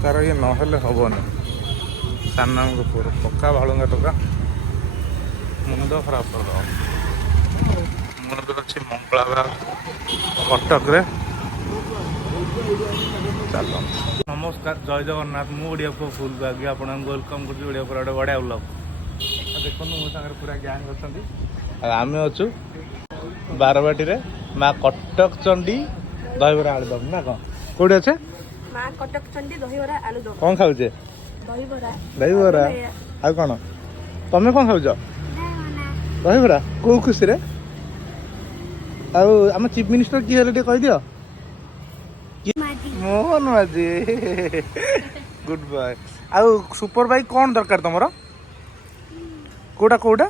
ତାର ଇଏ ନହେଲେ ହବନି। ସାନଙ୍କ ପୁଅ ପକ୍କା ବାଳୁଙ୍ଗା ଟୋକା ମୁଣ୍ଡ ଖରାପ କରିଦେବ। ମୁଁ ଏବେ ଅଛି ମଙ୍ଗଳାବାଗ କଟକରେ। ଚାଲ ନମସ୍କାର, ଜୟ ଜଗନ୍ନାଥ। ମୁଁ ଓଡ଼ିଆ ପୁଅ ଫୁଲକୁ ଆଗେ ଆପଣଙ୍କୁ ୱେଲକମ୍ କରୁଛି ଓଡ଼ିଆ ପୁରା ଗୋଟେ ବଢ଼ିଆ ବ୍ଲଗ୍। ଦେଖନ୍ତୁ ମୋ ସାଙ୍ଗରେ ପୁରା ଗ୍ୟାଙ୍ଗ ଅଛନ୍ତି। ଆଉ ଆମେ ଅଛୁ ବାରବାଟୀରେ ମା କଟକ ଚଣ୍ଡୀ ଦହିବରା ଆଳୁଦମ୍ ନା କ'ଣ? କୋଉଠି ଅଛେ? ମା କଟକ ଚଣ୍ଡୀ ଦହିବରା ଆଳୁଦମ୍। କ'ଣ ଖାଉଛେ? ଦହିବରା। ଆଉ କ'ଣ ତମେ କ'ଣ ଖାଉଛ? ଦହିବରା। କୋଉ ଖୁସିରେ? ଆଉ ଆମ ଚିଫ ମିନିଷ୍ଟର କିଏ ହେଲେ ଟିକେ କହିଦିଅ। ମୋହନ ମାଝୀ। Good boy. ଆଉ ସୁପର ବାଇକ୍ କ'ଣ ଦରକାର ତମର? କୋଉଟା କୋଉଟା?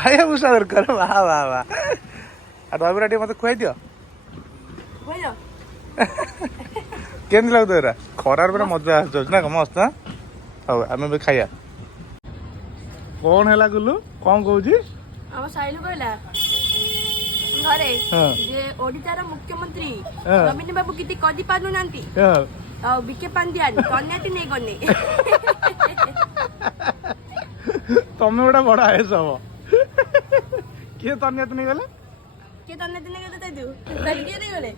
ହାୟାବୁସା ଦରକାର। ବାହା ବାହା ବାହା। ଆଉ ଦହିବରା ଟିକେ ମତେ ଖୁଆଇ ଦିଅ। କେମିତି ଲାଗୁଛି ଦହିବରା? ଖରାରେ ପୁରା ମଜା ଆସୁଛି ନା ମସ୍ତ। ହଉ ଆମେ ଏବେ ଖାଇବା। କ'ଣ ହେଲା ଗୁଲୁ? କ'ଣ କହୁଛି? ଆମ ସାଇଲୁ କହିଲା ଘରେ ଯେ ଓଡ଼ିଶାର ମୁଖ୍ୟମନ୍ତ୍ରୀ ନବୀନ ବାବୁ କିଛି କରିପାରୁନାହାନ୍ତି ଆଉ ବିକେ ପାଣ୍ଡିଆନ କନ୍ୟାଟି ନେଇ ଗଲେ। ତମେ ଗୋଟେ ବଡ ଆଏସ ହବ। କିଏ ତନ୍ୟାତି ନେଇଗଲେ? କିଏ ତନ୍ୟାତି ନେଇଗଲେ? ସାଇଲୁ କିଏ ନେଇଗଲେ?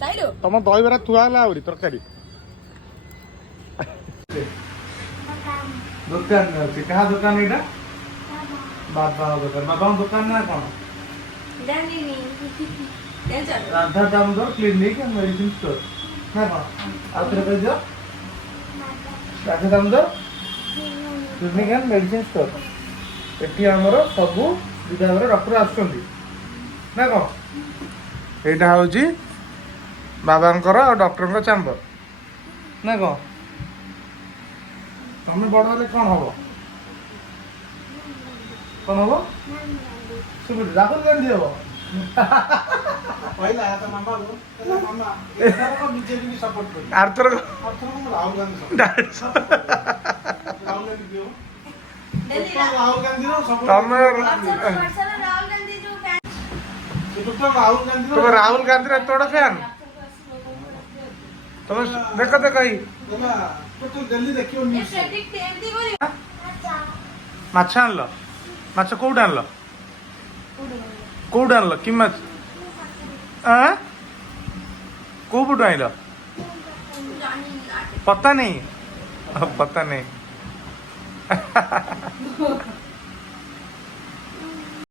ସାଇଲୁ ତମ ଦହିବରା ଥୁଆ ହେଲା ଆହୁରି ତରକାରୀ ଦୋକାନ ଅଛି। କାହା ଦୋକାନ ଏଇଟା? ବାବା ଦୋକାନ। ବାବାଙ୍କ ଦୋକାନ ନା କ'ଣ? Radha Damodar clinic and medicine store ନା କ'ଣ? ଆଉ ଥରେ କହିଦିଅ। Radha Damodar clinic and medicine store. ଏଠି ଆମର ସବୁ ବିଭାଗର ଡକ୍ଟର ଆସୁଛନ୍ତି ନା କ'ଣ? ଏଇଟା ହେଉଛି ବାବାଙ୍କର ଆଉ ଡକ୍ଟରଙ୍କ ଚାମ୍ବର ନା କ'ଣ? ତମେ ବଡ଼ ହେଲେ କ'ଣ ହବ? କ'ଣ ହବ? ଶୁଭୁଛି ରାହୁଲ ଗାନ୍ଧୀ ହବ। ଆରଥର ତମେ ରାହୁଲ ଗାନ୍ଧୀର ଏତେ ବଡ଼ ଫ୍ୟାନ୍? ତମେ ଦେଖ ଦେଖ ମାଛ ଆଣିଲ? ମାଛ କୋଉଠୁ ଆଣିଲ? କୋଉଠୁ ଆଣିଲ? କି ମାଛ? କୋଉ ପଟୁ ଆଣିଲ? ପତା ନେଇ। ପତା ନେଇ।